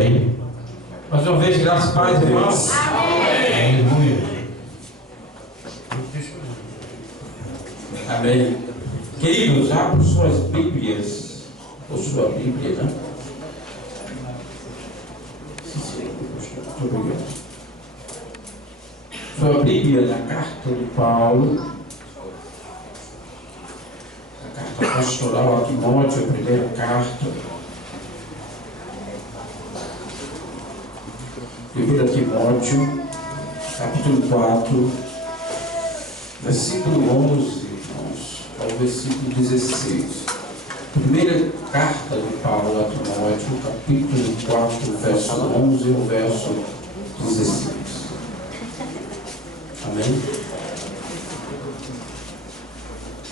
Amém? Mais uma vez, graças a paz, irmãos. Amém. Aleluia. Amém. Queridos, abram suas Bíblias, ou sua Bíblia, né? Sua Bíblia na carta de Paulo, a carta pastoral a Timóteo, a primeira carta. Primeira Timóteo, capítulo 4, versículo 11, irmãos, ao versículo 16. Primeira carta de Paulo a Timóteo, capítulo 4, verso 11 ao verso 16. Amém?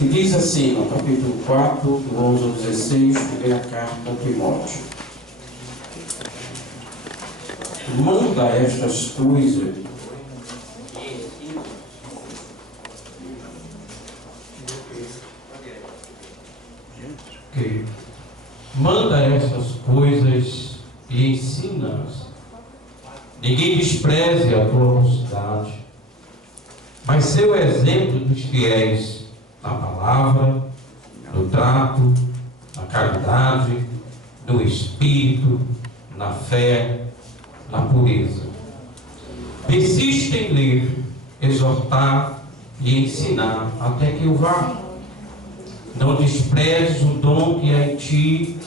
E diz assim, no capítulo 4, do 11 ao 16, primeira carta a Timóteo. Manda estas coisas manda estas coisas e ensina-as. Ninguém despreze a tua mocidade, mas seu exemplo dos fiéis na palavra, no trato, na caridade, no espírito, na fé, na pureza. Persiste em ler, exortar e ensinar até que eu vá. Não desprezes o dom que há em ti,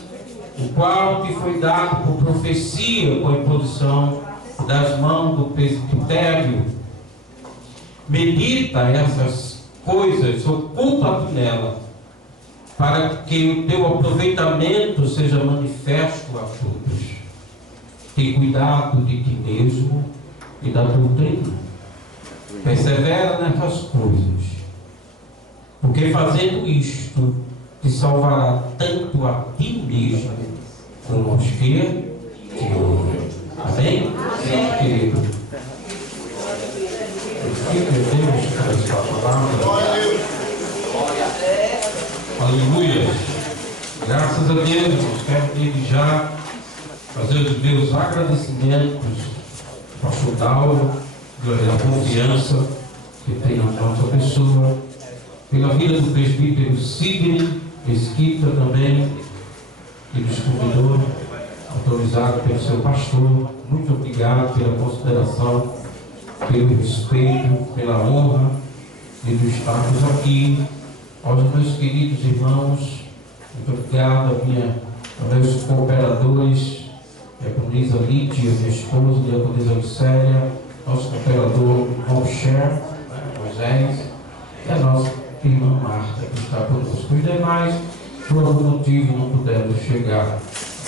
o qual te foi dado por profecia com a imposição das mãos do presbitério. Medita essas coisas, ocupa-te nela, para que o teu aproveitamento seja manifesto a todos. Tem cuidado de ti mesmo e da doutrina. Persevera nessas coisas, porque fazendo isto te salvará tanto a ti mesmo como aos que te ouvem. Amém? Sim, querido. Deus para esta palavra. Aleluia. Graças a Deus, quero desde já fazer os meus agradecimentos ao pastor Dauro, pela confiança que tem na nossa pessoa, pela vida do presbítero Sidney Mesquita também, que nos convidou, autorizado pelo seu pastor. Muito obrigado pela consideração, pelo respeito, pela honra de estarmos aqui. Aos meus queridos irmãos, muito obrigado aos meus cooperadores, a diaconisa Lídia, minha esposa, a diaconisa Lucélia, nosso cooperador Moncher, Moisés, e a nossa irmã Marta, que está conosco. Os demais, por algum motivo, não puderam chegar.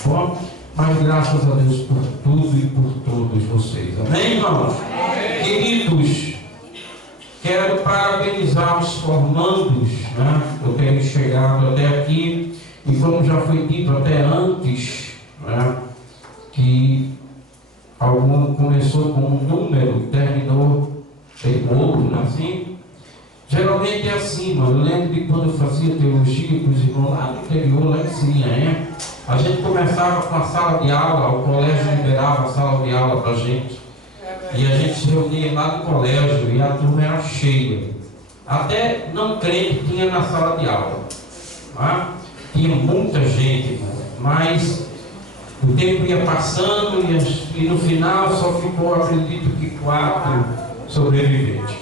Bom, mas graças a Deus por tudo e por todos vocês. Amém, irmãos? Amém. Queridos, quero parabenizar os formandos, né? Eu tenho chegado até aqui, e como já foi dito até antes, né? Que algum começou com um número e terminou em outro, né? Assim. Geralmente é assim, mano. Eu lembro de quando eu fazia teologia com os irmãos lá no interior, lá em Sirinha, a gente começava com a sala de aula, o colégio liberava a sala de aula para a gente, e a gente se reunia lá no colégio e a turma era cheia. Até não crente tinha na sala de aula, tá? Tinha muita gente, mas o tempo ia passando e no final só ficou, acredito que 4 sobreviventes,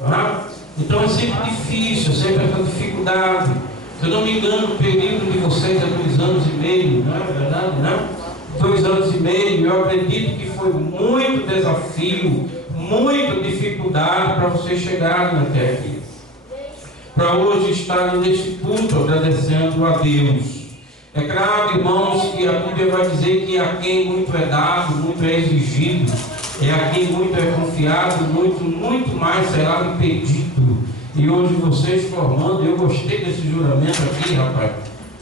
tá? Então é sempre difícil, sempre essa dificuldade. Se eu não me engano, o período de vocês é 2 anos e meio, não é verdade? Não? 2 anos e meio, eu acredito que foi muito desafio, muita dificuldade para vocês chegarem até aqui. Para hoje estarem neste culto agradecendo a Deus. É claro, irmãos, que a Bíblia vai dizer que a quem muito é dado, muito é exigido. É a quem muito é confiado, muito mais será lhe pedido. E hoje vocês formando, eu gostei desse juramento aqui, rapaz.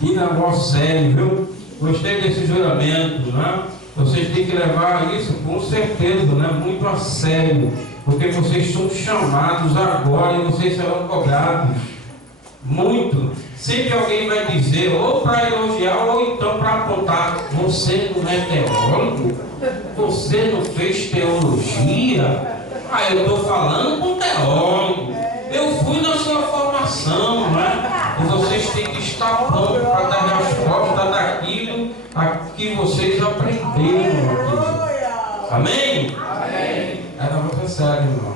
E na voz sério, viu? Gostei desse juramento, né? Vocês têm que levar isso com certeza, né? Muito a sério. Porque vocês são chamados agora e vocês serão cobrados. Muito. Sempre alguém vai dizer, ou para elogiar, ou então para apontar, você não é teólogo? Você não fez teologia? Ah, eu estou falando com teólogo. Eu fui na sua formação, né? E vocês têm que estar prontos para dar resposta daquilo a que vocês aprenderam aqui. Amém? Amém. Ela vai sério, irmão.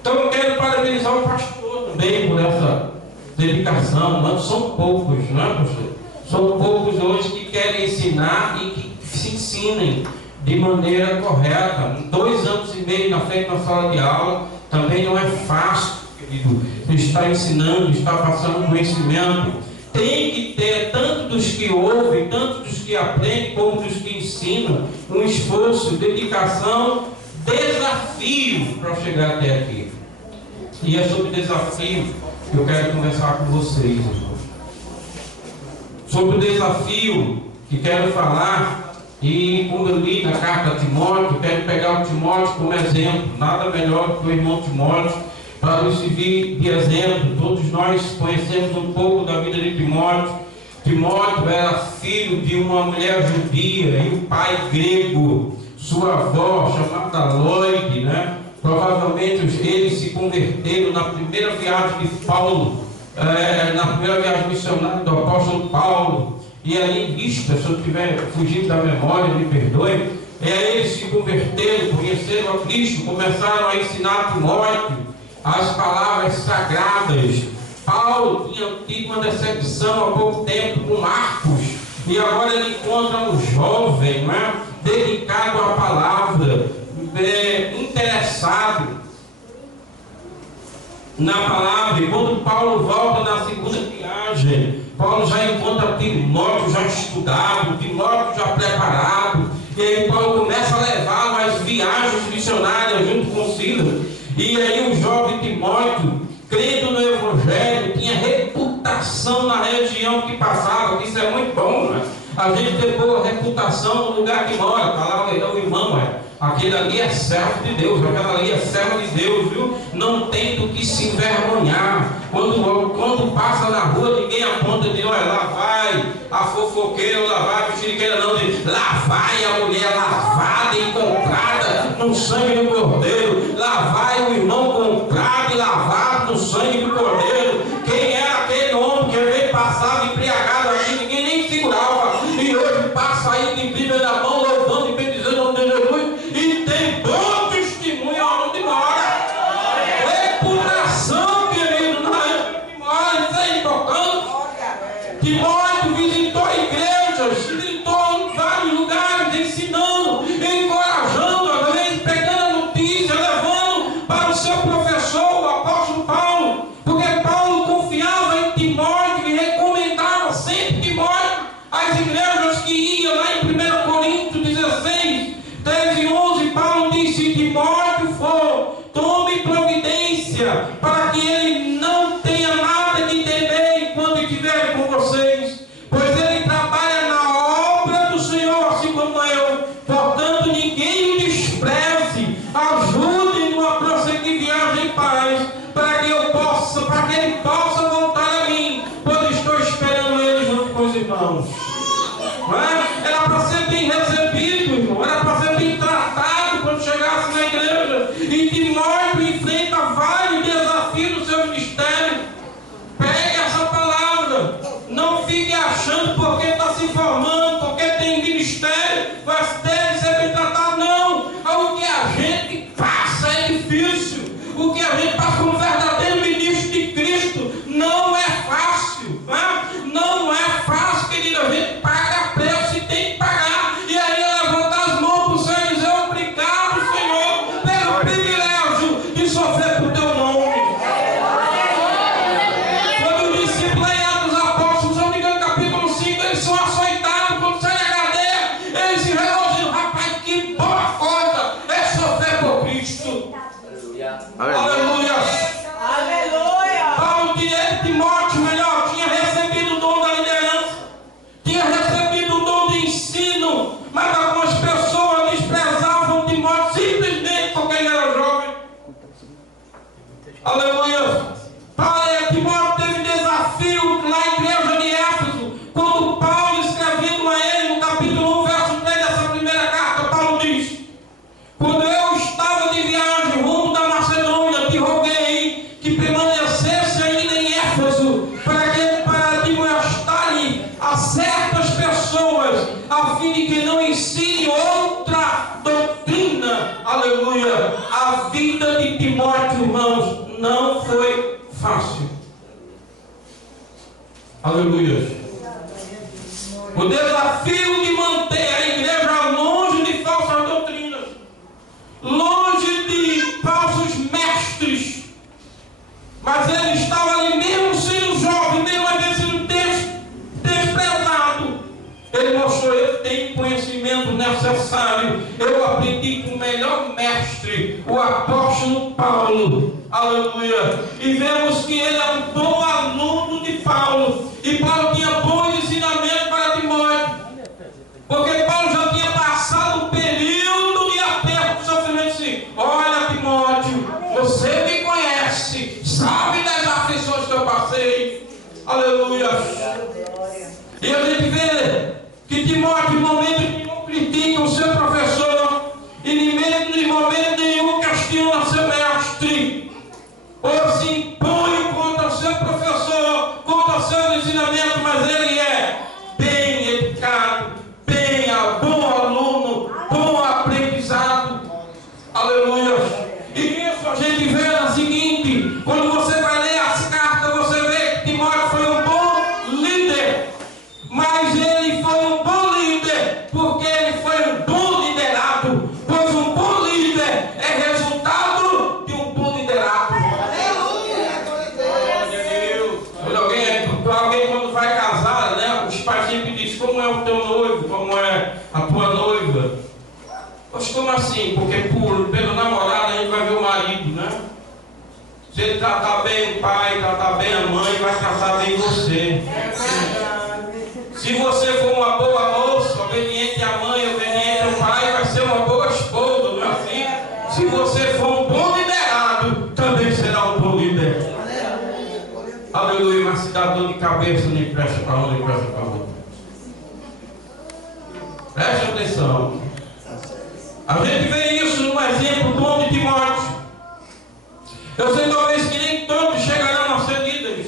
Então eu quero parabenizar o pastor também por essa dedicação. Mas são poucos, não é, pastor? São poucos hoje que querem ensinar e que se ensinem de maneira correta. 2 anos e meio na frente da sala de aula também não é fácil, querido, estar ensinando, estar passando conhecimento. Tem que ter, tanto dos que ouvem, tanto dos que aprendem, como dos que ensinam, um esforço, dedicação, desafio para chegar até aqui. E é sobre desafio que eu quero conversar com vocês, irmãos. Sobre o desafio que quero falar. E como eu li na carta a Timóteo, quero pegar o Timóteo como exemplo. Nada melhor que o irmão Timóteo para nos servir de exemplo. Todos nós conhecemos um pouco da vida de Timóteo. Timóteo era filho de uma mulher judia e um pai grego. Sua avó, chamada Loide, né? Provavelmente eles se converteram na primeira viagem de Paulo, na primeira viagem missionária do apóstolo Paulo. E aí, vista, se eu estiver fugindo da memória, me perdoe. E aí eles se converteram, conheceram a Cristo, começaram a ensinar Timóteo as palavras sagradas. Paulo tinha tido uma decepção há pouco tempo com Marcos, e agora ele encontra um jovem, não é? Dedicado à palavra, interessado na palavra. E quando Paulo volta na segunda viagem, Paulo já encontra Timóteo já estudado, Timóteo já preparado, e aí Paulo começa a levá-lo às viagens missionárias junto com Silas. E aí o jovem Timóteo, crendo no Evangelho, tinha reputação na região que passava, que isso é muito bom, né? A gente ter boa reputação no lugar que mora. A palavra do irmão aquele ali é servo de Deus, aquela ali é serva de Deus, viu? Não tem do que se envergonhar. Quando passa na rua, ninguém aponta de olha, lá vai a fofoqueira, lá vai a mexeriqueira, não, diz, lá vai a mulher lavada e comprada no sangue do Cordeiro, lá vai o irmão comprado e lavado no sangue do Cordeiro. Quem era aquele homem que veio passava embriagado aqui, ninguém nem segurava, e hoje passa aí de Bíblia na mão, louvando e bendizendo o nome de Jesus, e tem bom testemunho aonde mora. Reputação, querido, na região que mora, isso é importante. Timóteo visitou igrejas, visitou vários lugares, ensinando, encorajando, às vezes pegando a notícia, levando para o seu professor, o apóstolo Paulo, porque Paulo confiava em Timóteo e recomendava sempre Timóteo às igrejas que iam lá em 1 Coríntios 16, 13 e 11. Paulo disse: Timóteo for, tome providência para que ele não tenha nada que temer enquanto estiver com vocês, pois ele trabalha na obra do Senhor, assim como eu. Portanto, ninguém o despreze, ajude-no a prosseguir viagem em paz, para que ele possa voltar a mim, pois estou esperando ele junto com os irmãos. Não é? Era para ser bem recebido, irmão, era para ser bem tratado quando chegasse na igreja. E Timóteo enfrenta vários desafios no seu ministério. Pegue essa palavra, não fique achando porque está se formando, porque tem ministério, vai ter que ser bem tratado. Não, o que a gente passa é difícil, o que a gente passa como verdadeiro ministro de Cristo não é fácil, não é fácil, querido. A gente paga preço e tem que pagar, e aí levantar as mãos para o Senhor e dizer: obrigado, Senhor, pelo privilégio de sofrer por teu nome. Quando o discípulo em Atos dos Apóstolos, se não me engano, capítulo 5, eles são açoitados fim de que não ensine outra doutrina. Aleluia. A vida de Timóteo, irmãos, não foi fácil. Aleluia. O desafio de manter a igreja longe de falsas doutrinas, longe de falsos mestres. Mas ele estava ali mesmo sendo jovem, mesmo às vezes sendo desprezado. Ele mostrou: eu tenho conhecimento necessário. Eu aprendi com o melhor mestre, o apóstolo Paulo. Aleluia. E vemos que ele é um bom aluno de Paulo. E Paulo tinha bons ensinamentos para Timóteo. Porque Paulo já tinha passado o período de aperto, de sofrimento. Assim: olha, Timóteo, você me conhece, sabe das aflições que eu passei. Aleluia. E a gente vê que Timóteo, em momento nenhum, critica o seu professor, e em momento nenhum questiona seu mestre, ou se impõe contra o seu professor, contra o seu ensinamento, mas ele é bem educado, bom aluno, bom aprendizado. Aleluia. E isso a gente vê na seguinte: quando você vai ler as cartas, você vê que Timóteo foi um bom líder. Mas ele foi um bom líder porque ele foi um bom liderado. Pois um bom líder é resultado de um bom liderado. Alguém quando vai casar, né, os pais sempre dizem: como é o teu noivo, como é a tua noiva. Mas como assim? Porque pelo namorado a gente vai ver o marido, né? Se ele tratar bem o pai, tratar bem a mãe, vai tratar bem você. Se você for uma boa moça, obediente à mãe, obediente ao pai, vai ser uma boa esposa, não é assim? Se você for um bom liderado, também será um bom líder. Aleluia. Mas se dá dor de cabeça, nem presta para um, nem presta para outro. Preste atenção. A gente vê isso num exemplo bom de Timóteo. Eu sei talvez que nem todos chegarão a ser líderes.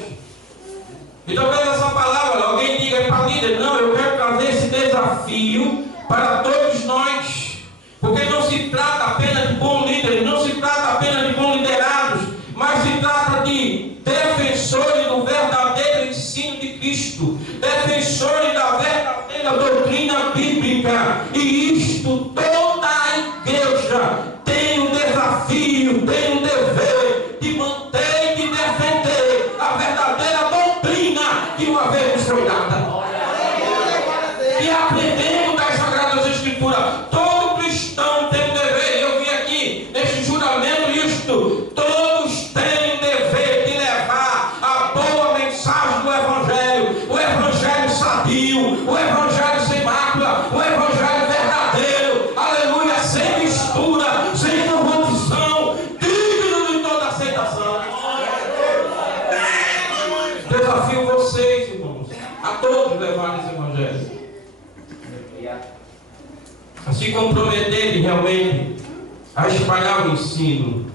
E talvez essa palavra, alguém diga para líder: não, eu quero trazer esse desafio para todos nós. Porque não se trata apenas de bons líderes, não se trata apenas de bons liderados, mas se trata de defensores do verdadeiro ensino de Cristo, defensores da verdadeira doutrina bíblica. E isto, toda a igreja tem um desafio, tem um dever de manter e de defender a verdadeira doutrina que uma vez nos foi dada. E aprendendo das Sagradas Escrituras. Todo cristão tem um dever. Eu vi aqui neste juramento isto: todos têm o dever de levar a boa mensagem do Evangelho, o Evangelho sadio, o Evangelho sem mácula, o Evangelho verdadeiro, aleluia, sem mistura, sem corrupção, digno de toda aceitação. Desafio vocês, irmãos, a todos levarem esse Evangelho, a se comprometerem realmente a espalhar o ensino.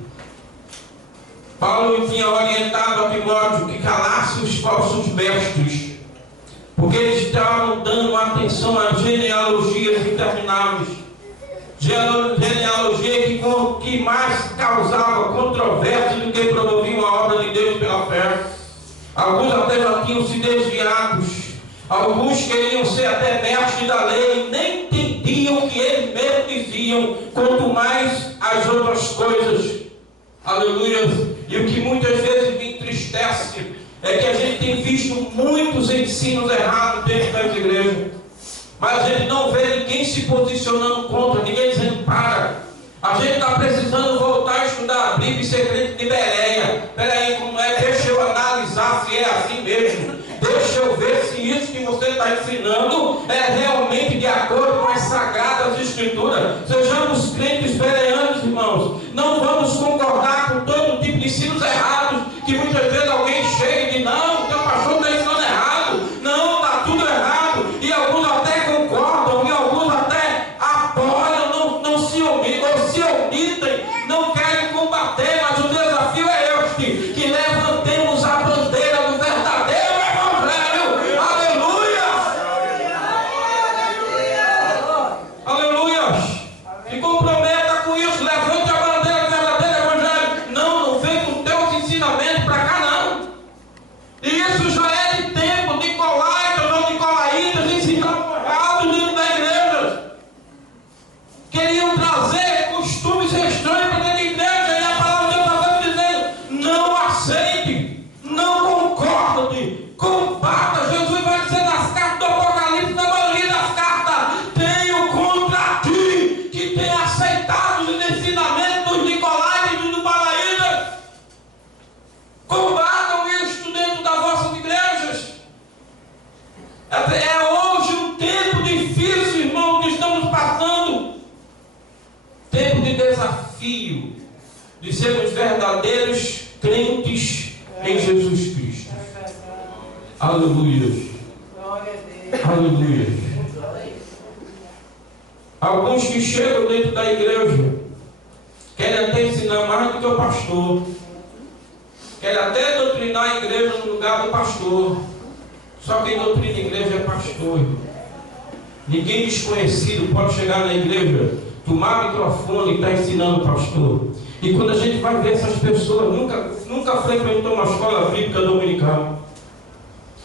Paulo tinha orientado a Timóteo que calasse os falsos mestres, porque eles estavam dando atenção às genealogias intermináveis, genealogia que mais causava controvérsia do que promoviam a obra de Deus pela fé. Alguns até já tinham se desviados, alguns queriam ser até mestres da lei e nem entendiam o que eles mesmos diziam, quanto mais as outras coisas. Aleluia. E o que muitas vezes me entristece é que a gente tem visto muitos ensinos errados dentro das igrejas, mas a gente não vê ninguém se posicionando contra, ninguém dizendo: para, a gente está precisando voltar a estudar a Bíblia e ser crente de Bereia. Peraí, como é? Deixa eu analisar se é assim mesmo. Deixa eu ver se isso que você está ensinando é realmente de acordo com as Sagradas Escrituras. Sejamos crentes bereanos, irmãos. Não vamos concordar com todo tipo de ensinos errados, que muitas vezes alguém chega e diz: não, o teu pastor está ensinando errado. Não, está tudo errado. E alguns até concordam, e alguns até apoiam, não se omitem, não querem combater, mas o desafio é este: que levantemos a bandeira do verdadeiro Evangelho. Aleluia! sermos verdadeiros crentes em Jesus Cristo. Aleluia. Aleluia. Alguns que chegam dentro da igreja querem até ensinar mais do que o pastor, querem até doutrinar a igreja no lugar do pastor. Só quem doutrina a igreja é pastor. Ninguém desconhecido pode chegar na igreja, tomar o microfone e estar ensinando o pastor. E quando a gente vai ver essas pessoas, nunca frequentou uma escola bíblica dominical,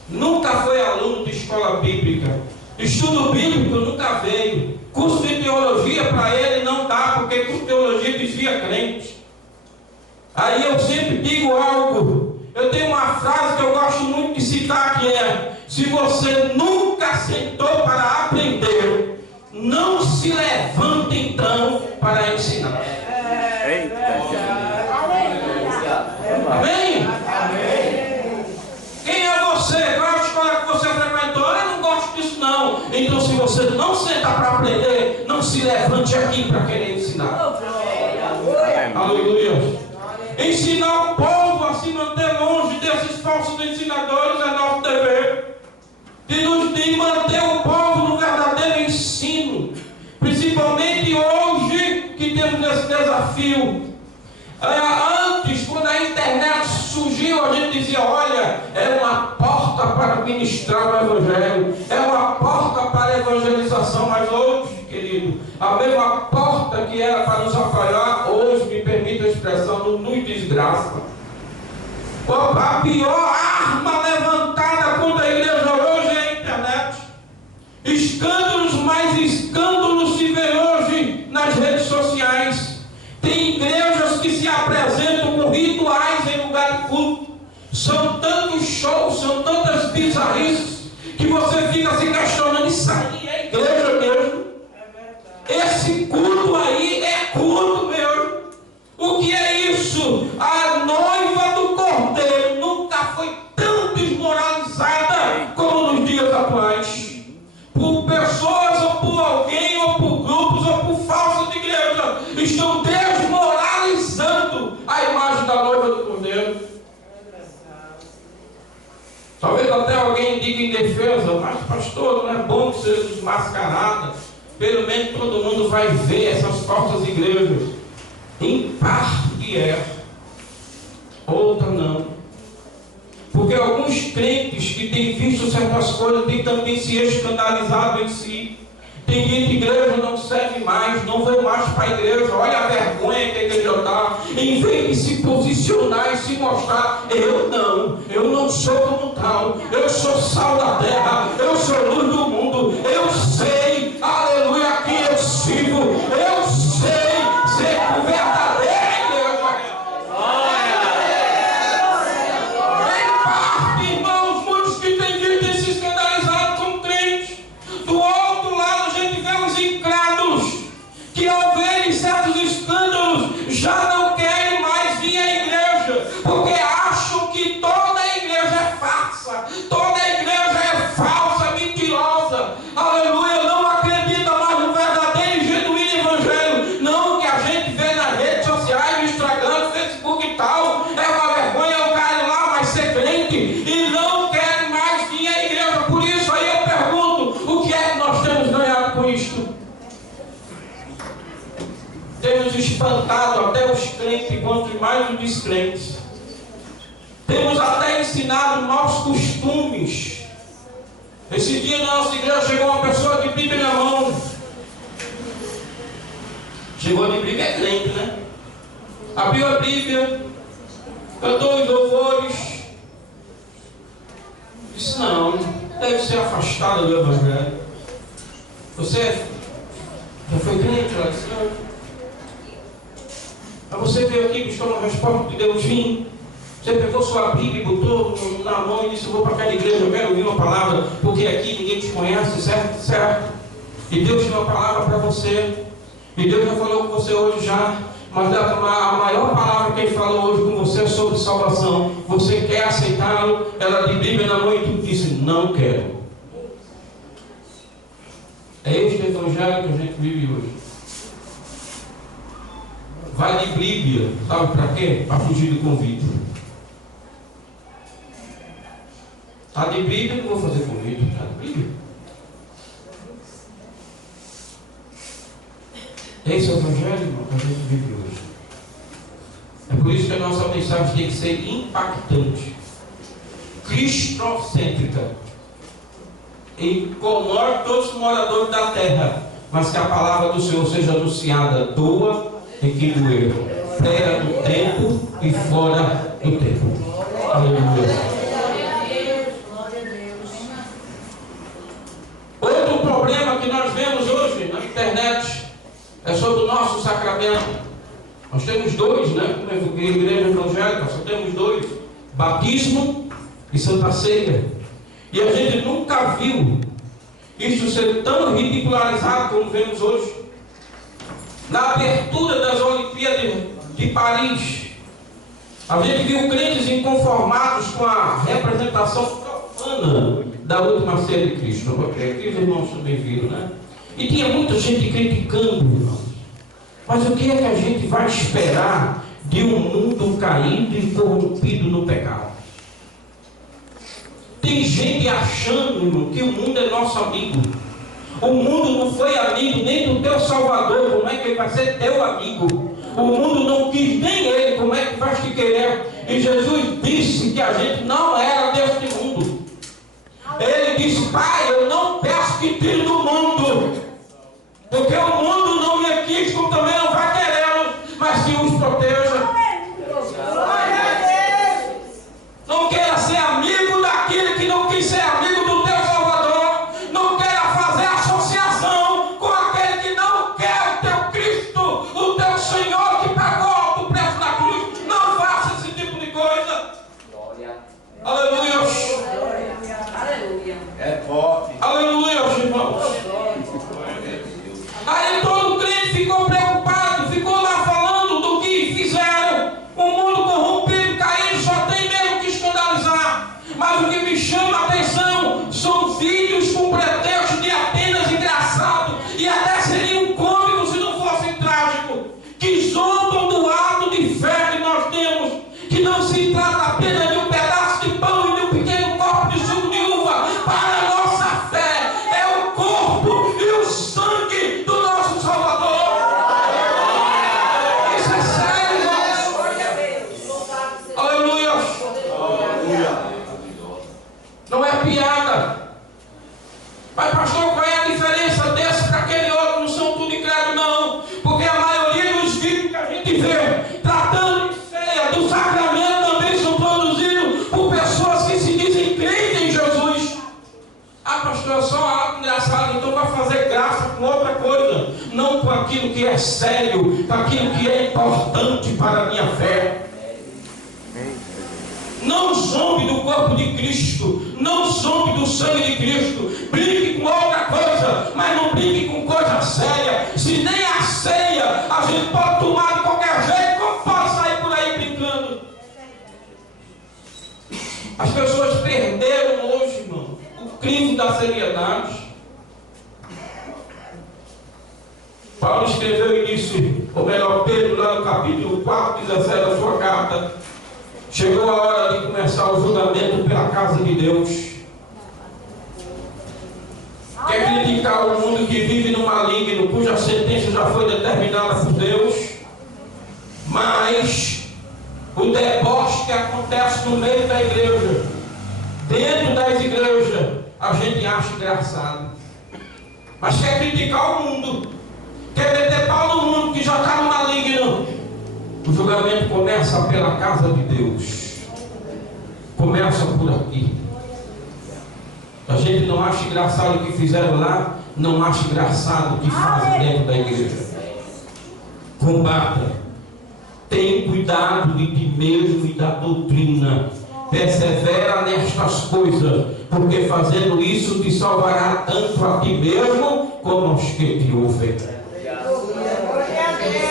nunca foi aluno de escola bíblica, estudo bíblico nunca veio, curso de teologia para ele não dá, porque curso de teologia desvia crente. Aí eu sempre digo algo, eu tenho uma frase que eu gosto muito de citar, que é: se você nunca sentou para aprender, não se levante então para ensinar. Amém? Quem é você? Qual é a escola que você frequentou? Eu não gosto disso não. Então, se você não sentar para aprender, não se levante aqui para querer ensinar. Aleluia. Ensinar o povo a se manter longe desses falsos ensinadores é nosso dever. De manter o povo no verdadeiro ensino, principalmente hoje que temos esse desafio. Antes, quando a internet surgiu, a gente dizia: olha, é uma porta para ministrar o evangelho, é uma porta para a evangelização. Mas hoje, querido, a mesma porta que era para nos apoiar, hoje, me permite a expressão, nos desgraça. A pior arma levantada contra a igreja hoje é a internet. Escândalos mais escândalos se vê hoje nas redes sociais. Tem igrejas que se apresentam com rituais em lugar de culto. São tantos shows, são tantas bizarrices, que você fica se questionando: isso aí é igreja mesmo? Esse culto aí é culto mesmo? O que é isso? A noiva do Cordeiro nunca foi tão desmoralizada como nos dias atuais, por pessoas, ou por alguém, ou por grupos, ou por falsas igrejas. Estão desmoralizando a imagem da noiva do Cordeiro. Talvez até alguém diga em defesa: mas pastor, não é bom que seja desmascarada? Pelo menos todo mundo vai ver essas falsas igrejas. Em parte é, outra não. Porque alguns crentes que têm visto certas coisas têm também se escandalizado em si. Tem gente que a igreja não serve mais, não vem mais para a igreja. Olha a vergonha que a igreja está. Em vez de se posicionar e se mostrar: eu não sou como tal, eu sou sal da terra, eu sou luz do mundo, eu sei, aleluia, a quem eu sirvo, eu sei ser o verdadeiro igreja. Em parte, irmãos, muitos que têm vindo se escandalizado com crentes. Do outro lado, a gente vê os incrédulos que, ao verem certos escândalos, já não querem mais vir à igreja, porque acham que toda a igreja é farsa, toda a igreja é falsa, mentirosa. Aleluia, não acredita mais no verdadeiro e genuíno evangelho. Não, que a gente vê nas redes sociais, no Instagram, no Facebook e tal, é uma vergonha o cara ir lá, mas ser crente, e não quer mais vir à igreja. Por isso aí eu pergunto: o que é que nós temos ganhado com isto? Temos espantado até os crentes, quanto mais os descrentes. Temos até ensinado maus costumes. Esse dia na nossa igreja chegou uma pessoa de Bíblia na mão. Chegou de Bíblia, é crente, né? Abriu a Bíblia, cantou os louvores. Disse: não, deve ser afastada do evangelho. Você já foi crente? Ela disse: não. Mas você veio aqui, buscou uma resposta de Deus, vim. Você pegou sua Bíblia e botou na mão e disse: eu vou para aquela igreja, eu quero ouvir uma palavra, porque aqui ninguém te conhece, certo? Certo. E Deus tem uma palavra para você. E Deus já falou com você hoje já. Mas a maior palavra que Ele falou hoje com você é sobre salvação. Você quer aceitá-lo? Ela de Bíblia na mão e tu disse: não quero. É este evangelho que a gente vive hoje. vai de Bíblia, sabe para quê? Para fugir do convite. Está de Bíblia, não vou fazer convite. Está de Bíblia. Esse é o Evangelho, irmão, que a gente vive hoje. É por isso que a nossa mensagem tem que ser impactante, cristocêntrica, e incomode todos os moradores da terra, mas que a palavra do Senhor seja anunciada, doa e que doer, prega no tempo e fora do tempo. Aleluia. Outro problema que nós vemos hoje na internet é sobre o nosso sacramento. Nós temos dois, né? Como é igreja evangélica, só temos dois: batismo e Santa Ceia. E a gente nunca viu isso ser tão ridicularizado como vemos hoje. Na abertura das Olimpíadas de Paris, a gente viu crentes inconformados com a representação profana da última ceia de Cristo. Eu creio que os irmãos também viram, né? E tinha muita gente criticando, irmãos. Mas o que é que a gente vai esperar de um mundo caído e corrompido no pecado? Tem gente achando, irmão, que o mundo é nosso amigo. O mundo não foi amigo nem do teu Salvador. Como é que ele vai ser teu amigo? O mundo não quis nem ele. Como é que vai te querer? E Jesus disse que a gente não era deste mundo. Ele disse: Pai, eu não peço que tire do mundo, porque o mundo não me quis, como também não vai querê-los, mas que os proteja. Não queira ser amigo daquele que não quis ser amigo do teu Salvador. Não queira fazer associação com aquele que não quer o teu Cristo, o teu Senhor que pagou alto preço na cruz. Não faça esse tipo de coisa. Glória. Aleluia. Aleluia. É forte. Aleluia, irmãos. Aí todo crente ficou preocupado, ficou lá falando do que fizeram. O mundo corrompido, caído, só tem mesmo que escandalizar. Mas o que me chama a atenção são vídeos com pretexto de apenas engraçado, e até seriam cômicos se não fossem trágicos, que zombam do ato de fé que nós temos, que não se trata apenas de um pedaço de pão e de um pequeno copo de suco de uva. Para a nossa fé é o corpo e o sangue do nosso Salvador. Isso é sério, irmãos. Aleluia. Não é piada. Mas pastor, qual é a diferença desse para aquele outro? Não são tudo incrédulos, não. Porque a maioria dos vídeos que a gente vê tratando de ceia, do sacramento, também são produzidos por pessoas que se dizem crentes em Jesus. Ah, pastor, é só algo engraçado, então vai fazer graça com outra coisa, não com aquilo que é sério, com aquilo que é importante para a minha fé. Não zombe do corpo de Cristo, não zombe do sangue de Cristo. Brinque com outra coisa, mas não brinque com coisa séria. Se nem a ceia a gente pode tomar de qualquer jeito, como pode sair por aí brincando? As pessoas perderam hoje, irmão, o crivo da seriedade. Paulo escreveu e disse, ou melhor, Pedro, lá no capítulo 4, 17 da sua carta: chegou a hora de começar o julgamento pela casa de Deus. Quer criticar o mundo que vive no maligno, cuja sentença já foi determinada por Deus, mas o deboche que acontece no meio da igreja, dentro das igrejas, a gente acha engraçado. Mas quer criticar o mundo, quer meter pau no mundo que já está no maligno. O julgamento começa pela casa de Deus. Começa por aqui. A gente não acha engraçado o que fizeram lá, não acha engraçado o que fazem dentro da igreja. Combata. Tenha cuidado de ti mesmo e da doutrina. Persevera nestas coisas, porque fazendo isso te salvará tanto a ti mesmo como aos que te ouvem.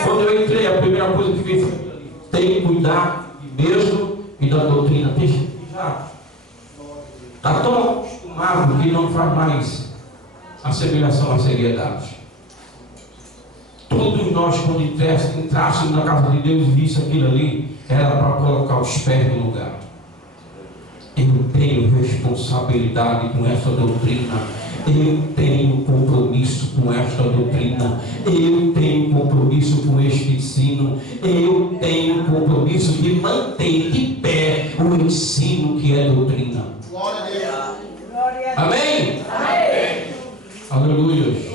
Quando eu entrei, a primeira coisa que vi foi: tem que cuidar de mesmo e da doutrina. Tem gente que já está tão acostumado que não faz mais assemelhação à seriedade. Todos nós, quando entrássemos na casa de Deus e visse aquilo ali, era para colocar os pés no lugar. Eu tenho responsabilidade com essa doutrina. Eu tenho compromisso com esta doutrina. Eu tenho compromisso com este ensino. Eu tenho compromisso de manter de pé o ensino que é doutrina. Glória a Deus. Amém? Amém. Aleluia.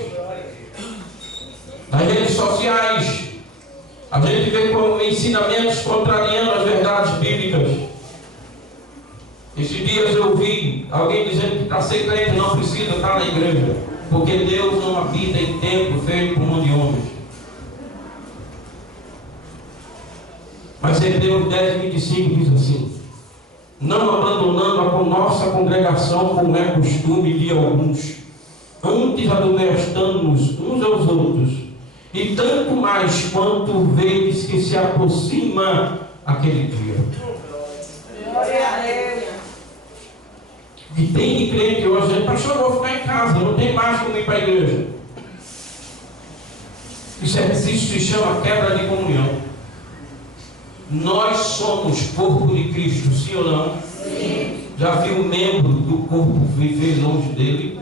Nas redes sociais, a gente vê como ensinamentos contrariando as verdades bíblicas. Esses dias eu ouvi alguém dizendo que para ser crente não precisa estar na igreja, porque Deus não habita em templo feito por mão de homens. Mas Hebreus 10:25 diz assim: não abandonando a nossa congregação, como é costume de alguns, antes admoestando-nos uns aos outros, e tanto mais quanto vedes que se aproxima aquele dia. Glória a Deus. E tem de crente hoje, pastor, eu vou ficar em casa, não tem mais como ir para a igreja. Isso se chama quebra de comunhão. Nós somos corpo de Cristo, sim ou não? Sim. Já viu um membro do corpo viver longe dele?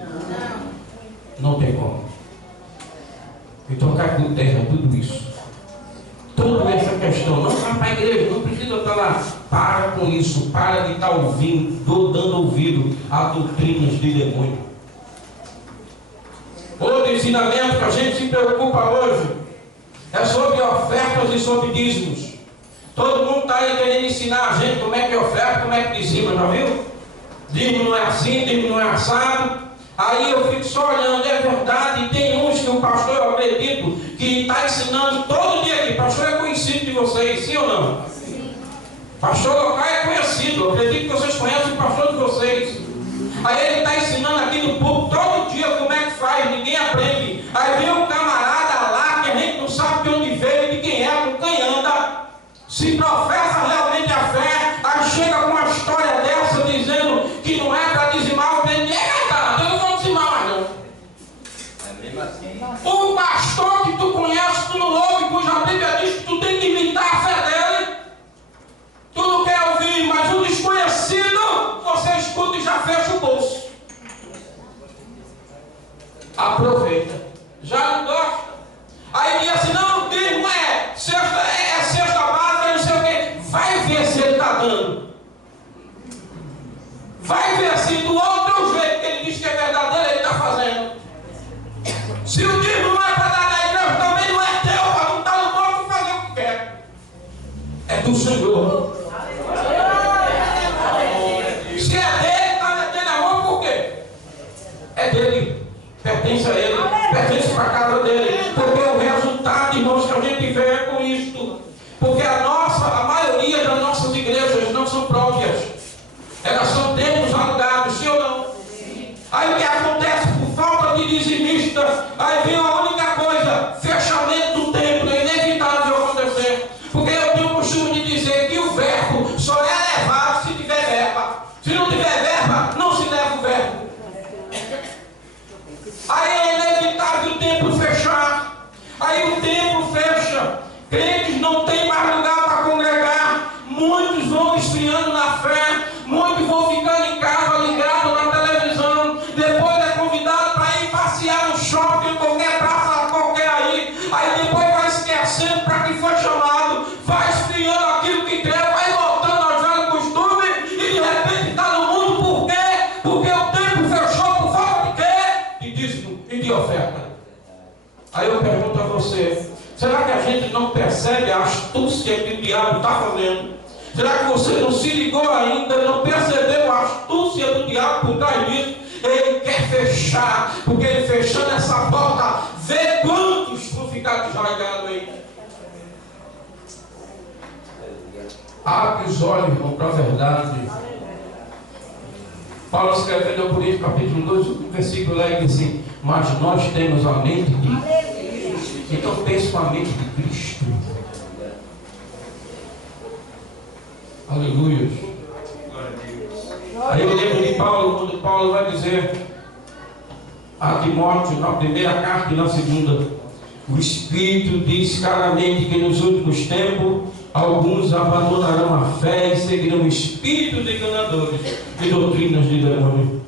Não. Não tem como. Então cai por terra tudo isso. Toda essa questão, não vai para a igreja, não precisa estar lá. Para com isso, para de estar ouvindo, dando ouvido a doutrinas de demônio. Outro ensinamento que a gente se preocupa hoje é sobre ofertas e sobre dízimos. Todo mundo está aí querendo ensinar a gente como é que oferta, como é que dizima, já viu? Dízimo não é assim, dízimo não é assado. Aí eu fico só olhando, é verdade, tem uns que o pastor, eu acredito, que está ensinando todo dia aqui. Pastor é conhecido de vocês, sim ou não? Sim. Pastor local é conhecido, eu acredito que vocês conhecem o pastor de vocês. Aí ele está ensinando aqui no púlpito todo dia como é que faz, ninguém aprende. Aí vem um camarada lá que a gente não sabe de onde veio, de quem é, com quem anda, se professa realmente a fé, aí chega com uma história dessa dizendo que não é para dizimar, o dinheiro eu não vou dizimar mais não. É mesmo assim. O pastor que tu conhece, tu não ouve, cuja Bíblia diz que tu tem que imitar a fé dele. Tu não quer ouvir, mas o desconhecido, você escuta e já fecha o bolso. Aproveita. Já não gosta. Aí diz assim, não, o dízimo é cesta básica, não sei o quê. Vai ver se ele está dando. Vai ver se do outro jeito que ele diz que é verdadeiro, ele está fazendo. Se o dízimo não é para dar na igreja, também não é teu, para não estar no banco e fazer o que quer. É do Senhor. Se é dele, está metendo a mão por quê? É dele. Pertence a ele. Pertence para a casa dele. Porque o resultado, irmãos, que a gente vê é com isto. Porque a maioria das nossas igrejas não são próprias. Elas são templos alugados, sim ou não? Sim. Aí o que acontece por falta de dizimista? Aí vem a única coisa, fechamento do templo, é inevitável acontecer. Porque eu tenho o costume de dizer que o verbo só é levado se tiver verba. Se não tiver verba, não se leva o verbo. Aí é inevitável o templo fechar. Aí o templo fecha. Crentes não têm mais lugar para congregar. Muitos vão esfriando na fé. Muitos vão ficando em casa ligados na televisão. Depois é convidado para ir passear no shopping, qualquer praça, qualquer aí. Aí depois vai esquecendo para que foi chamado. Vai esfriando aquilo que crê. Vai voltando aos velhos costumes. E de repente está no mundo. Por quê? Porque o tempo fechou por falta de quê? De dízimo e de oferta. Aí eu pergunto a você: será que a gente não percebe a astúcia que o diabo está fazendo? Será que você não se ligou ainda, não percebeu a astúcia do diabo por trás disso? Ele quer fechar, porque ele fechando essa porta, vê quantos vão ficar desraigados aí. Abre os olhos, irmão, para a verdade. Paulo escrevendo ao Coríntios, capítulo 2, versículo lá, ele diz assim: mas nós temos a mente de... Então pense com a mente de Cristo. Aleluia. Aí eu lembro de Paulo, quando Paulo vai dizer a Timóteo, na primeira carta e na segunda: O Espírito diz claramente que nos últimos tempos alguns abandonarão a fé e seguirão espíritos enganadores e doutrinas de demônio.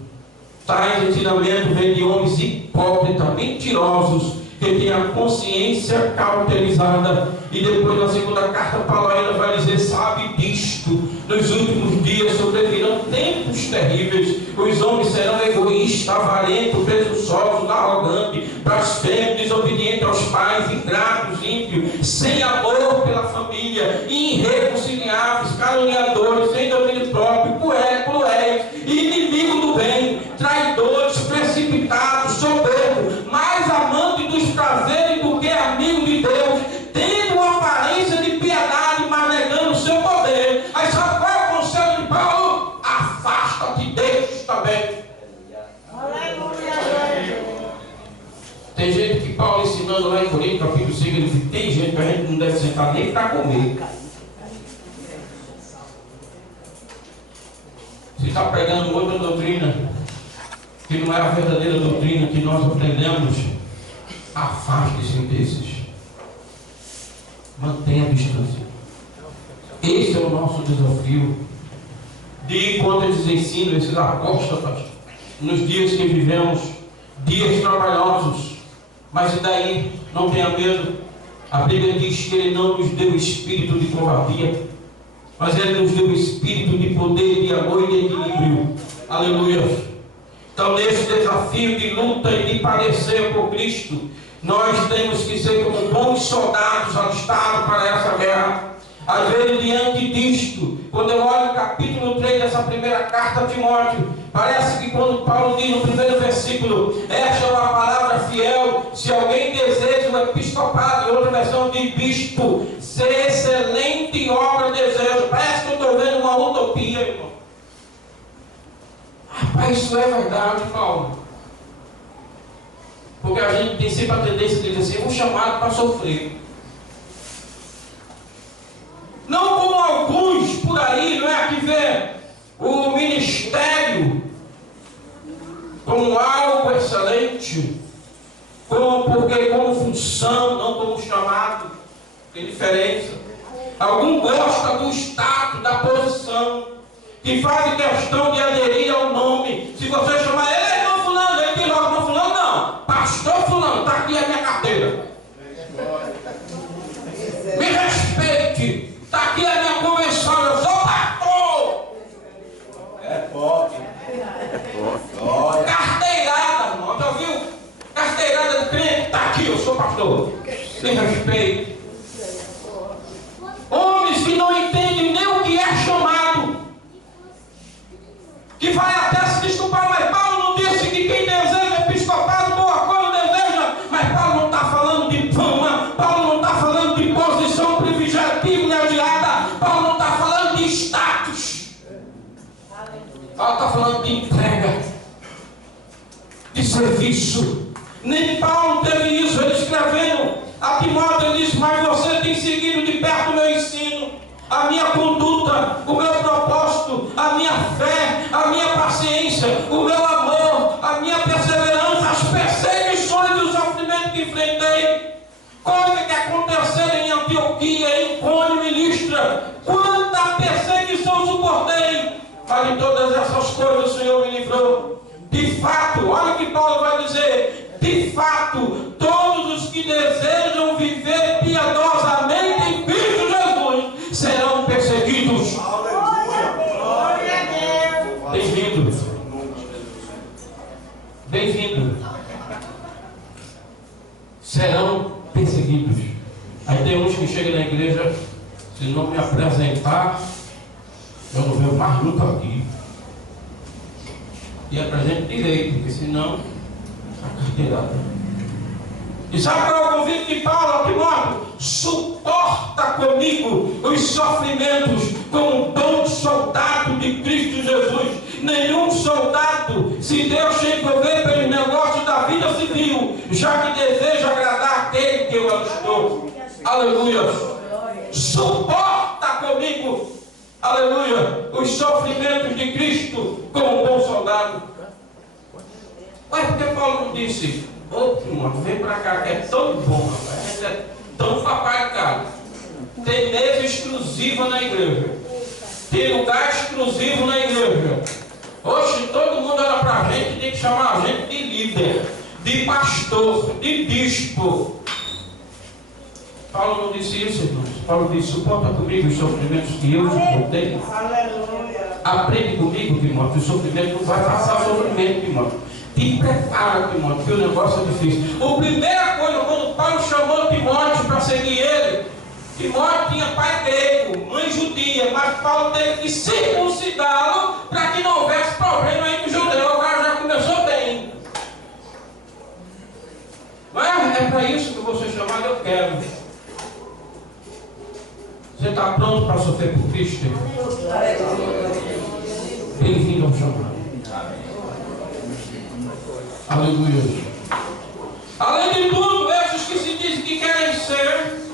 Tais ensinamentos vêm de homens hipócritas, mentirosos, que têm a consciência cauterizada. E depois na segunda carta Paulo ainda vai dizer: sabe disto, nos últimos dias sobrevirão tempos terríveis, os homens serão egoístas, avarentos, presunçosos, arrogantes, blasfemos, desobedientes aos pais, ingratos, ímpios, sem amor pela família, irreconciliáveis, caluniadores, sem domínio próprio, cruéis, inimigos do bem, traidores, precipitados, soberbos, mais amantes dos prazeres do que amigos de Deus, tendo uma aparência de piedade, mas negando o seu poder. Aí sabe qual é o conselho de Paulo? Afasta-te deles também. Tem gente que Paulo ensinando lá em Coríntios, capítulo 5, ele diz: tem gente que a gente não deve sentar nem para comer. Se está pregando outra doutrina, que não é a verdadeira doutrina que nós aprendemos, afaste-se desses. Mantenha a distância. Esse é o nosso desafio. De quando eles ensinam, esses apóstolos, nos dias que vivemos, dias trabalhosos. Mas e daí? Não tenha medo. A Bíblia diz que Ele não nos deu espírito de covardia, mas Ele nos deu espírito de poder, de amor e de equilíbrio. Aleluia. Então, nesse desafio de luta e de padecer por Cristo, nós temos que ser como bons soldados alistados para essa guerra. Às vezes, diante disto, quando eu olho o capítulo 3 dessa primeira carta a Timóteo, parece que quando Paulo diz no primeiro versículo: esta é uma palavra fiel, se alguém deseja o episcopado, e outra versão de bispo, ser excelente obra desejo. Parece que eu estou vendo uma utopia, irmão. Rapaz, isso é verdade, Paulo. Porque a gente tem sempre a tendência de dizer assim: um chamado para sofrer. Não como alguns por aí, não é, que vê o ministério como algo excelente, como função, não como chamado. Tem diferença. Algum gosta do status, da posição, que faz questão de aderir ao nome. Se você chamar ele, irmão fulano, ele diz logo: não fulano não, pastor fulano, está aqui a minha carteira. Me respeite. Está aqui a minha convenção, eu sou pastor. É forte. Carteirada, irmão, já ouviu? Carteirada de crente, está aqui, eu sou pastor. Me respeite. Homens que não entendem nem o que é chamado, que vai até se desculpar, mas Paulo não disse que quem deseja episcopado, boa coisa deseja. Mas Paulo não está falando de fama, Paulo não está falando de posição privilegiada, Paulo não está falando de status. Paulo está falando de entrega, de serviço. Nem Paulo teve isso. Ele escrevendo a Timóteo, ele disse: mas você tem seguido de perto o meu ensino, a minha conduta, o meu propósito, a minha fé, a minha paciência, o meu amor, a minha perseverança, as perseguições e os sofrimentos que enfrentei, coisa que aconteceram em Antioquia, em Icônio e Listra. Quanta perseguição suportei, mas de todas essas coisas o Senhor me livrou. De fato, olha o que Paulo vai dizer: de fato, todos os que desejam viver piedosamente em Cristo Jesus serão perseguidos. Bem-vindo. Bem-vindo. Serão perseguidos. Aí tem uns que chegam na igreja: se não me apresentar, eu não venho mais nunca aqui. E apresente direito, porque senão a carteirada. E sabe qual é o convite de Paulo a Timóteo? Suporta comigo os sofrimentos como um bom soldado de Cristo Jesus. Nenhum soldado se deixa envolver pelos negócios da vida civil, já que deseja agradar aquele que eu alistou. Aleluia. Suporta comigo, aleluia, os sofrimentos de Cristo como um bom soldado. Ué, porque Paulo não disse, ô Timóteo, vem para cá que é tão bom, rapaz, a gente é tão papai de casa. Tem mesa exclusiva na igreja. Tem lugar exclusivo na igreja. Hoje todo mundo olha para a gente e tem que chamar a gente de líder, de pastor, de bispo. Paulo não disse isso, irmãos. Paulo disse, suporta comigo os sofrimentos que eu suportei. Aprende comigo, Timóteo, o sofrimento não vai passar sofrimento, Timóteo. Te prepara, Timóteo, que o negócio é difícil. A primeira coisa, quando Paulo chamou Timóteo para seguir ele, Timóteo tinha pai grego, mãe judia, mas Paulo teve que circuncidá-lo para que não houvesse problema entre os judeus. O cara já começou bem. Mas é para isso que eu vou ser chamado, eu quero. Você está pronto para sofrer por Cristo? Bem-vindo ao chamado. Aleluia. Além de tudo, esses que se dizem que querem ser,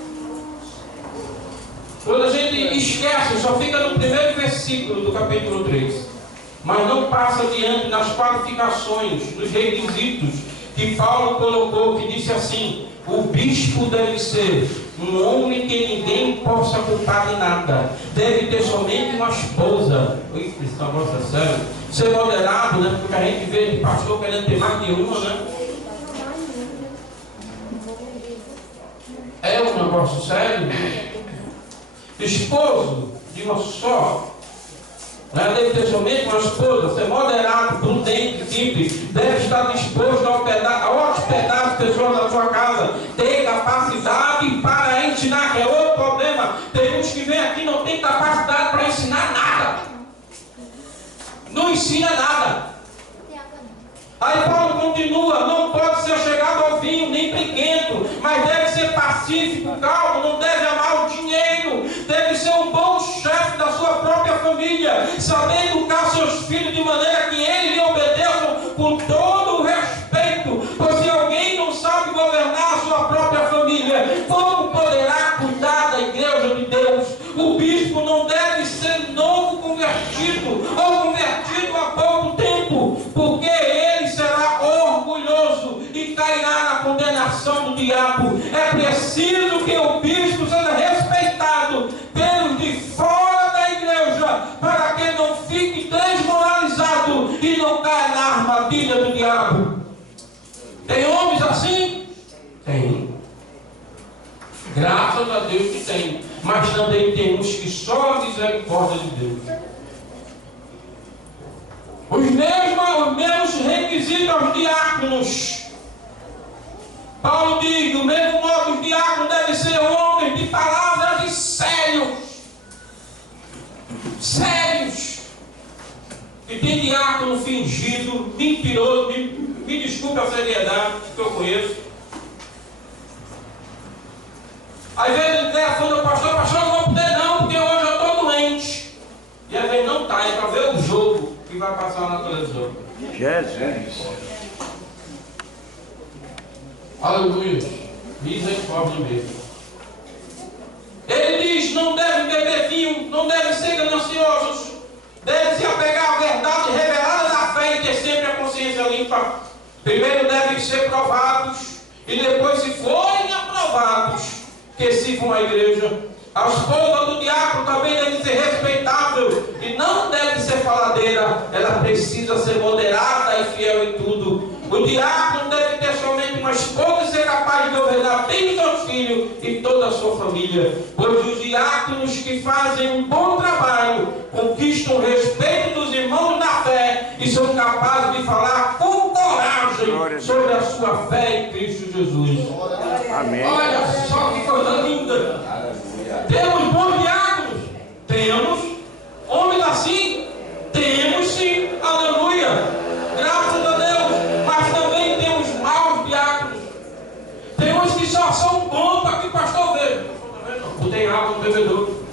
quando a gente esquece, só fica no primeiro versículo do capítulo 3, mas não passa adiante nas qualificações, nos requisitos que Paulo colocou, que disse assim: o bispo deve ser um homem que ninguém possa culpar de nada, deve ter somente uma esposa. Ui, esse negócio é sério. Ser moderado, né? Porque a gente vê de pastor querendo ter mais de uma, né? É um negócio sério. Esposo de uma só, né? Deve ter somente uma esposa, ser moderado, prudente, simples, deve estar disposto a hospedar as pessoas na sua casa, ter capacidade para ensinar, que é outro problema. Tem uns que vêm aqui e não tem capacidade para ensinar nada. Não ensina nada. Aí Paulo continua, não pode ser chegado ao vinho, nem briguento, mas deve ser pacífico, calmo, não deve amar o dinheiro, deve ser um bom chefe da sua própria família, saber educar seus filhos de maneira que eles lhe obedeçam com todo o respeito, pois se alguém não sabe governar a sua própria família, como poderá cuidar da igreja de Deus? O bispo não deve ser novo convertido ou convertido há pouco tempo, porque ele será orgulhoso e cairá na condenação do diabo. É preciso que o bispo seja respeitado pelos de fora da igreja, para que não fique desmoralizado e não caia na armadilha do diabo. Tem homens assim? Tem. Graças a Deus que tem. Mas também temos que só a misericórdia de Deus. Os mesmos requisitos aos diáconos. Paulo diz, do mesmo modo, os diáconos devem ser homens de palavras e sérios. Sérios. E tem diácono fingido, mentiroso, me desculpe a seriedade que eu conheço. Às vezes ele telefona ao pastor, não vou poder não, porque hoje eu estou doente. E às vezes não está, é para ver o jogo que vai passar na televisão. Jesus. Aleluia. Misericórdia mesmo. Ele diz, não deve beber vinho, não deve ser gananciosos, deve se apegar à verdade revelada da fé e ter sempre a consciência limpa. Primeiro devem ser provados, e depois, se forem aprovados, que sirvam a igreja. A esposa do diácono também deve ser respeitável e não deve ser faladeira. Ela precisa ser moderada e fiel em tudo. O diácono deve ter somente uma esposa e ser capaz de governar bem os seus filhos e toda a sua família. Pois os diáconos que fazem um bom trabalho conquistam o respeito dos irmãos na fé e são capazes de falar com coragem sobre a sua fé em Cristo Jesus. Amém. Olha só que coisa linda. Temos bons diáconos? Temos. Homens assim? Temos sim. Aleluia. Graças a Deus. Mas também temos maus diáconos. Tem uns que só são bons para que o pastor veja. Não tem água no bebedouro.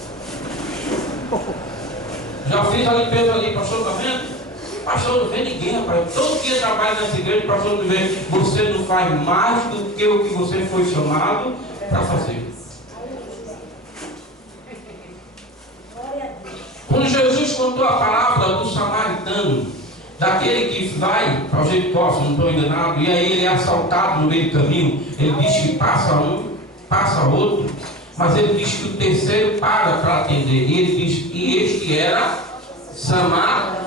Já fiz a limpeza ali, pastor, está vendo? Pastor, não vê ninguém, rapaz. Todo dia trabalha nessa igreja, pastor, não vê. Você não faz mais do que o que você foi chamado para fazer. Quando Jesus contou a parábola do samaritano, daquele que vai para o Jericó, se não estou enganado, e aí ele é assaltado no meio do caminho. Ele diz que passa um, passa outro, mas ele diz que o terceiro para atender. E ele diz que este era Samar.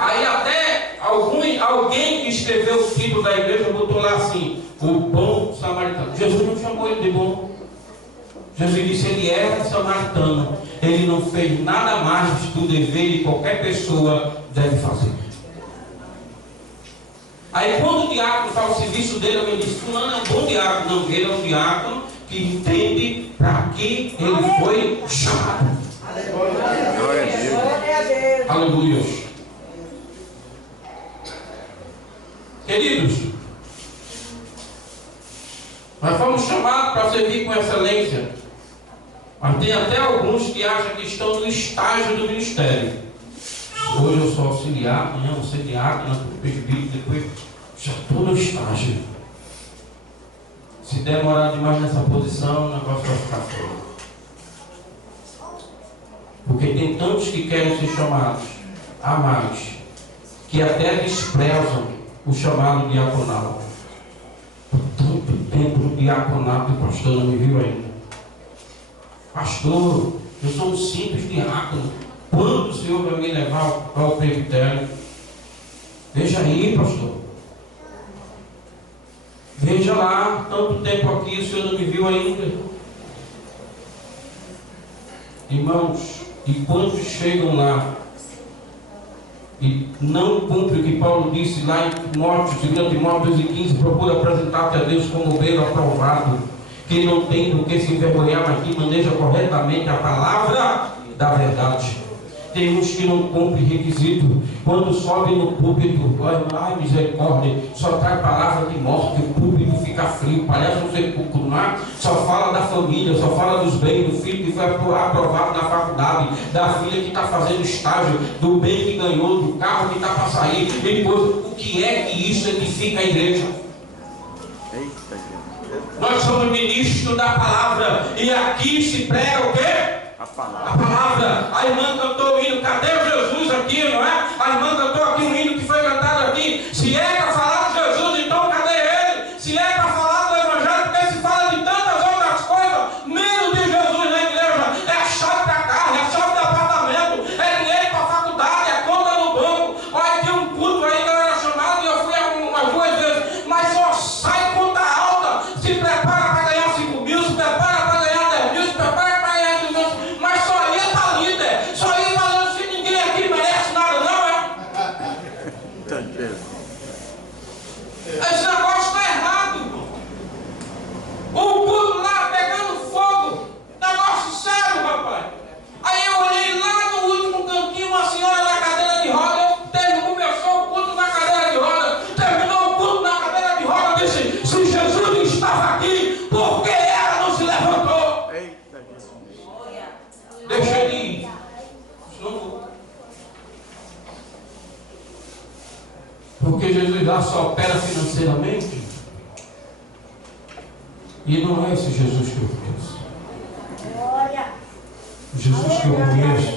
Aí até alguém que escreveu o título da igreja botou lá assim, o bom samaritano. Jesus não chamou ele de bom. Jesus disse que ele era samaritano. Ele não fez nada mais do dever que qualquer pessoa deve fazer. Aí quando o diácono faz o serviço dele, alguém diz, fulano é um bom diácono. Não, ele é um diácono que entende para que ele foi chamado. Glória a Deus. Aleluia. Queridos, nós fomos chamados para servir com excelência. Mas tem até alguns que acham que estão no estágio do ministério. Hoje eu sou auxiliar, amanhã eu vou ser diácono, presbítero, depois já estou no estágio. Se demorar demais nessa posição, o negócio vai ficar feio. Porque tem tantos que querem ser chamados a mais, que até desprezam o chamado diaconal. Por tanto tempo no diaconato, o pastor não me viu ainda. Pastor, eu sou um simples diácono. Quando o Senhor vai me levar ao presbitério? Veja aí, pastor. Veja lá, tanto tempo aqui, o Senhor não me viu ainda. Irmãos, e quantos chegam lá e não cumprem o que Paulo disse lá em Timóteo, 2 Timóteo 2,15, procura apresentar-te a Deus como obreiro aprovado, que não tem do que se envergonhar, mas que maneja corretamente a palavra da verdade. Tem uns que não cumprem requisito. Quando sobe no púlpito, ai misericórdia, só traz palavra de morte, o púlpito fica frio, parece um sepulcro no ar, só fala da família, só fala dos bens, do filho que foi aprovado na faculdade, da filha que está fazendo estágio, do bem que ganhou, do carro que está para sair, e depois, o que é que isso edifica a igreja? Nós somos ministros da palavra, e aqui se prega o quê? A palavra. A irmã cantou o hino, cadê o Jesus aqui, não é? A irmã cantou aqui um hino que foi cantado aqui. Se é para falar de Jesus, então cadê ele? Se é para falar do Evangelho, porque se fala de tantas outras coisas, menos de Jesus na igreja. É a chave da carne, é a chave do apartamento, é dinheiro para a faculdade, é conta no banco. Olha, tem um culto aí que eu era chamado e eu fui algumas 2 vezes, mas só sai conta alta. Se prepara para ganhar 5 mil, se prepara para ganhar 10 mil, se prepara para ganhar 10 mil. Mas só ia para líder, só ia falando se ninguém aqui merece nada, não é? Esse negócio está errado, irmão. O culto lá pegando fogo, negócio sério, rapaz. Aí eu olhei lá no último cantinho, uma senhora na cadeira de roda, começou o culto na cadeira de roda, terminou o culto na cadeira de roda, disse, se Jesus estava aqui, por que ela não se levantou? Deixa ele ir. Não vou. Porque Jesus lá só opera financeiramente. E não é esse Jesus que eu conheço. O Jesus que eu conheço,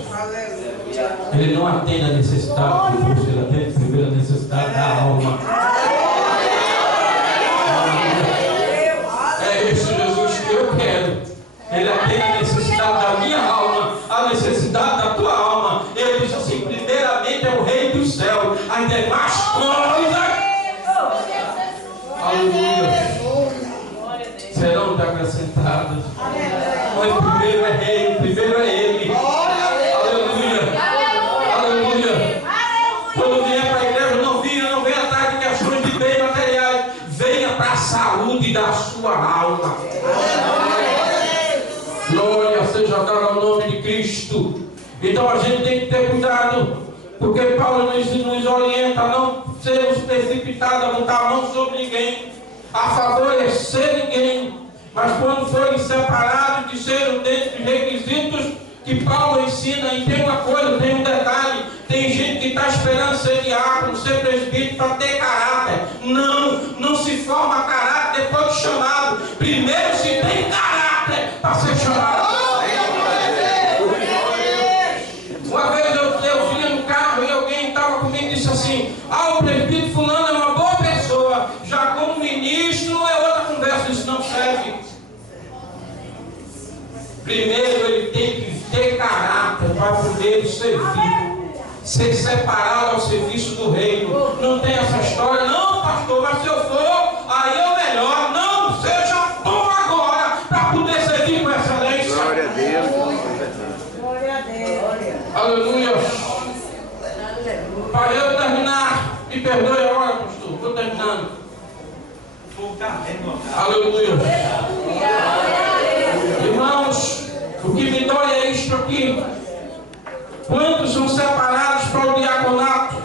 ele não atende a necessidade de você, ele atende primeiro a necessidade da alma. É esse Jesus que eu quero. Ele atende a necessidade da minha alma, a necessidade da tua alma. Ele diz assim, primeiramente é o rei do céu, as demais coisas, aleluia, serão acrescentadas. Mas o primeiro é rei, o primeiro é ele. Aleluia, aleluia. Quando vier para a igreja, não venha atrás de questões de bens materiais, venha para a saúde da sua alma. Glória seja dada ao nome de Cristo. Então a gente tem que ter cuidado, porque Paulo nos orienta a não sermos precipitados, a botar a mão sobre ninguém, a favorecer ninguém, mas quando forem separados de ser dentro dos requisitos que Paulo ensina. E tem uma coisa, tem um detalhe, tem gente que está esperando ser diácono, ser presbítero para ter caráter. Não se forma caráter depois de chamado. Primeiro se tem caráter para ser chamado. Uma vez eu vinha no carro e alguém estava comigo e disse assim, Primeiro ele tem que ter caráter para poder servir. Ser separado ao serviço do reino. Não tem essa história, não, pastor, mas se eu for, aí é o melhor. Não, seja bom agora para poder servir com excelência. Glória a Deus. Glória a Deus. Aleluia. Para eu terminar, me perdoe agora, pastor, estou terminando. Aleluia. Irmãos, o que me dói é isto aqui. Quantos são separados para o diaconato,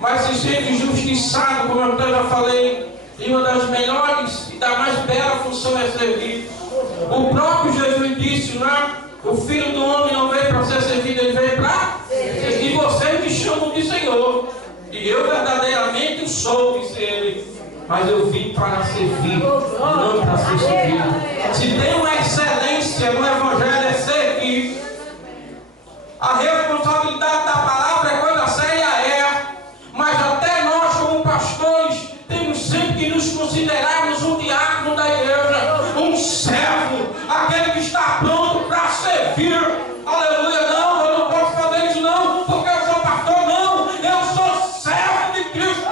mas se sente injustiçado, como eu já falei, e uma das melhores e da mais bela função é servir. O próprio Jesus disse, não é? O Filho do Homem não veio para ser servido, ele veio para servir. E vocês me chamam de Senhor, e eu verdadeiramente o sou, disse ele. Mas eu vim para servir, não para ser servido. Se tem uma excelência no Evangelho é servir. A responsabilidade da palavra é coisa séria, mas até nós como pastores temos sempre que nos considerarmos um diácono da igreja, um servo, aquele que está pronto para servir. Aleluia, não, eu não posso fazer isso não, porque eu sou pastor, não, eu sou servo de Cristo.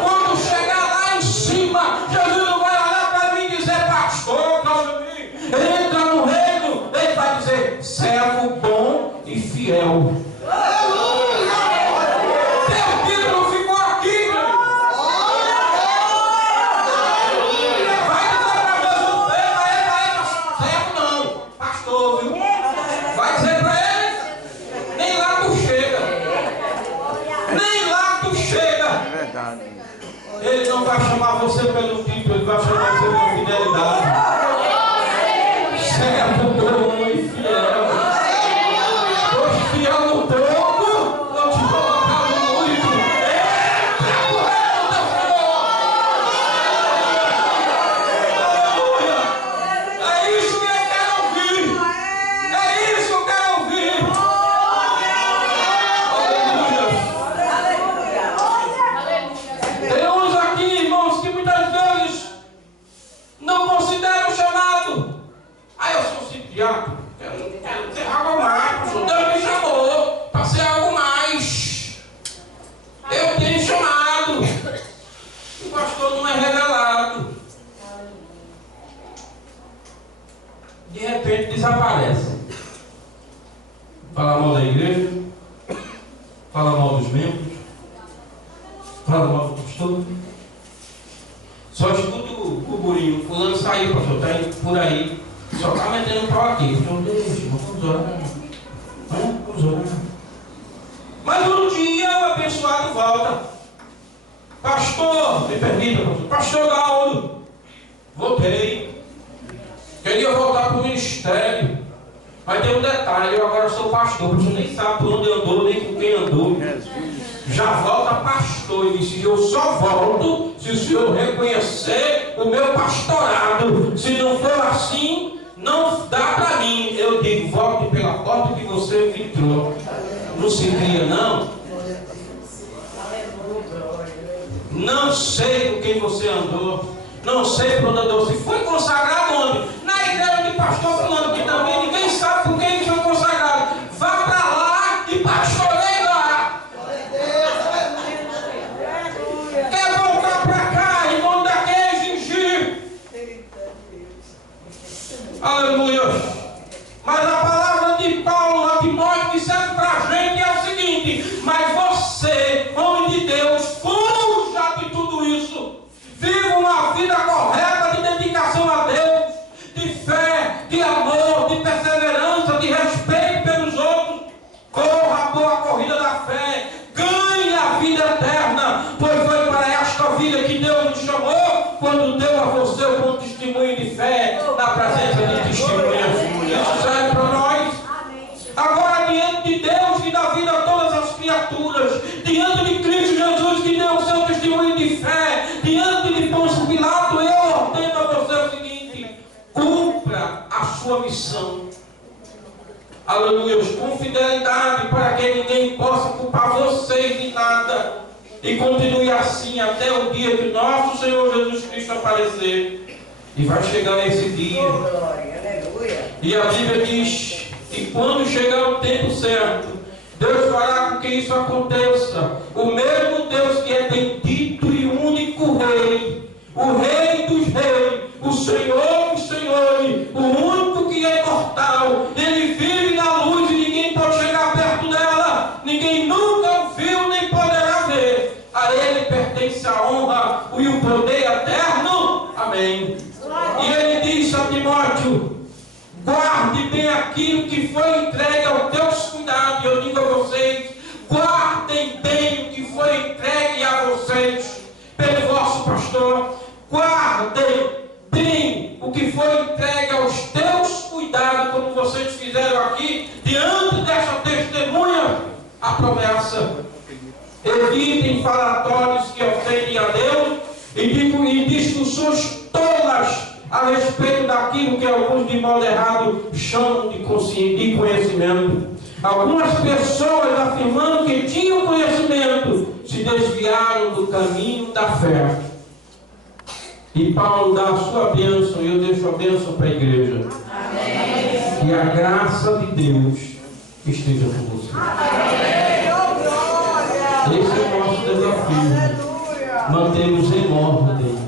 Quando chegar lá em cima, Jesus não vai olhar para mim e dizer, pastor, entra no reino, ele vai dizer, servo bom e fiel. Teu título ficou aqui, vai dizer para Jesus, servo não, pastor, viu? Vai dizer para ele, nem lá tu chega, nem lá tu chega. É verdade. Ele não vai chamar você pelo título, ele vai chamar você pela fidelidade. Servo bom e fiel. Pois fiel no pouco, não te colocar no muito. Entra pro reino do Senhor. Aleluia. É isso que eu quero ouvir. É isso que eu quero ouvir. Aleluia. Tem uns aqui, irmãos, que muitas vezes não consideram o chamado. Ah, eu sou psiquiatra, quero ser algo mais, pastor. Deus me chamou para ser algo mais. Eu tenho chamado. O pastor não é revelado. De repente desaparece. Fala mal da igreja, fala mal dos membros, fala mal do pastor. Só escuta o burburinho, fulano saiu, pastor, está indo por aí. Só está metendo pau aqui. Então deixa, vamos orar. Vamos orar. Mas um dia o abençoado volta. Pastor, me permita, pastor Galdo, voltei. Queria voltar para o ministério. Mas tem um detalhe, eu agora sou pastor. Você nem sabe por onde andou, nem com quem andou. Já volta pastor. E disse, eu só volto se o senhor reconhecer o meu pastorado. Se não for assim, não dá para mim. Eu digo, volte pela porta que você entrou. Não se cria, não. Não sei com quem você andou. Não sei por onde andou. Se foi consagrado onde? Na igreja de pastor fulano, que também ninguém sabe por quem foi consagrado. Vá para lá e pastoreie lá. Quer voltar para cá em nome daquele gingir? Aleluia. Mas a palavra de Paulo a Timóteo que serve para a gente é o seguinte: mas você, homem de Deus, fuja de tudo isso. Viva uma vida correta de dedicação a Deus, de fé, de amor, de perseverança, de respeito pelos outros. Corra a boa corrida da fé, ganhe a vida eterna, pois foi para esta vida que Deus nos chamou, quando deu a você o bom testemunho de fé, na presença de testemunhas. Isso serve para nós. Agora, diante de Deus que dá vida a todas as criaturas, diante de Cristo Jesus que deu o seu testemunho de fé, diante de Pôncio Pilato, eu ordeno a você o seguinte: cumpra a sua missão. Aleluia, com fidelidade, para que ninguém possa culpar vocês de nada. E continue assim até o dia que nosso Senhor Jesus Cristo aparecer. E vai chegar esse dia E a Bíblia diz que quando chegar o tempo certo, Deus fará com que isso aconteça. O mesmo Deus que é bendito e único Rei, o Rei dos Reis, o Senhor dos Senhores, o único que é imortal, Ele vive na luz e ninguém pode chegar perto dela, ninguém nunca o viu nem poderá ver. A Ele pertence a honra e o poder eterno. Amém. E Ele diz a Timóteo: guarde bem aquilo que foi entregue aos teus cuidados. Eu digo a vocês: guardem bem o que foi entregue a vocês pelo vosso pastor. Guardem bem o que foi entregue aos teus cuidados, como vocês fizeram aqui, diante dessa testemunha, a promessa. Evitem falatórios que ofendem a Deus e discussões tolas a respeito daquilo que alguns de modo errado chamam de conhecimento. Algumas pessoas, afirmando que tinham conhecimento, se desviaram do caminho da fé. E Paulo dá a sua bênção, e eu deixo a bênção para a igreja. Amém. Que a graça de Deus esteja com você. Amém. Esse é o nosso desafio. Mantemos em ordem,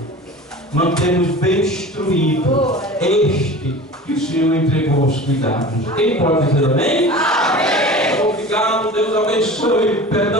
mantemos bem instruído este que o Senhor entregou aos cuidados. Quem pode dizer amém? Amém. Obrigado, Deus abençoe. Perdão.